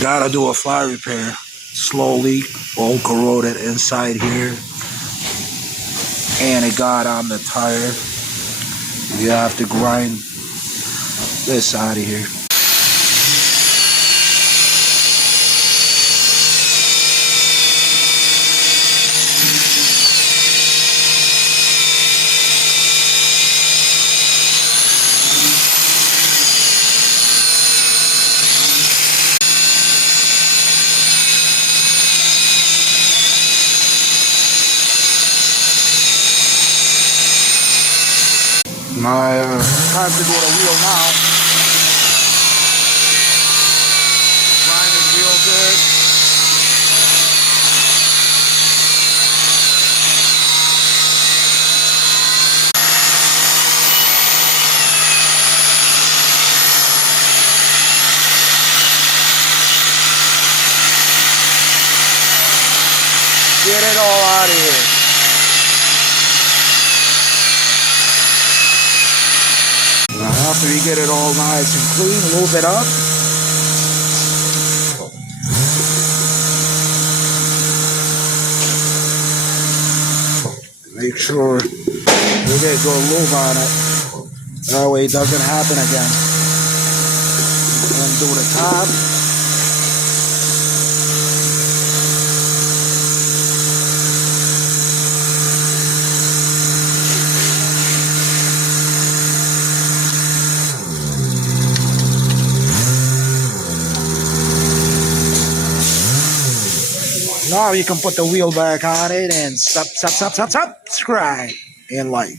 Gotta do a fly repair. Slowly, all corroded inside here. And it got on the tire. You have to grind this out of here. Time to do the wheel now. Grind it real good. Get it all out of here. After you get it all nice and clean, lube it up. Make sure you get good lube on it. That way it doesn't happen again. And do the top. Now you can put the wheel back on it and subscribe and like.